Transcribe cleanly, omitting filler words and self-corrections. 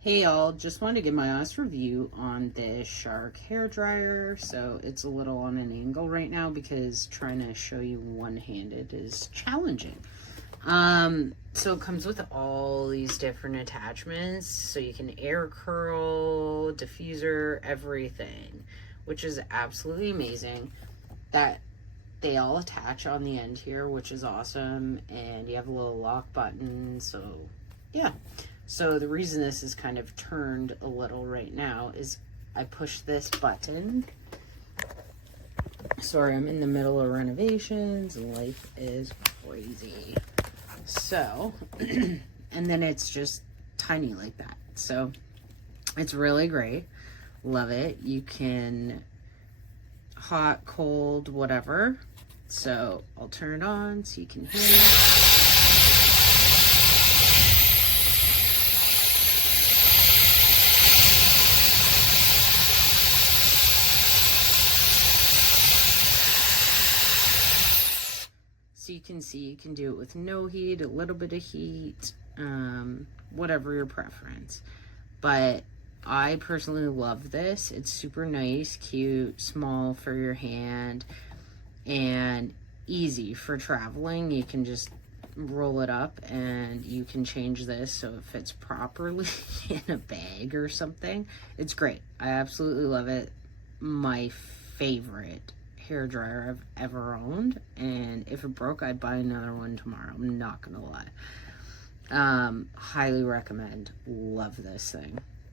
Hey y'all, just wanted to give my honest review on this Shark hair dryer. So it's a little on an angle right now because trying to show you one-handed is challenging. So it comes with all these different attachments, so you can air curl, diffuser, everything, which is absolutely amazing. That they all attach on the end here, which is awesome, and you have a little lock button, so yeah. So the reason this is kind of turned a little right now is I push this button. Sorry, I'm in the middle of renovations and life is crazy. So, and then it's just tiny like that. So it's really great. Love it. You can hot, cold, whatever. So I'll turn it on so you can hear it. So you can see, you can do it with no heat, a little bit of heat, whatever your preference. But I personally love this. It's super nice, cute, small for your hand, and easy for traveling. You can just roll it up and you can change this so it fits properly in a bag or something. It's great. I absolutely love it. My favorite hair dryer I've ever owned, and if it broke I'd buy another one tomorrow. I'm not gonna lie. Highly recommend. Love this thing.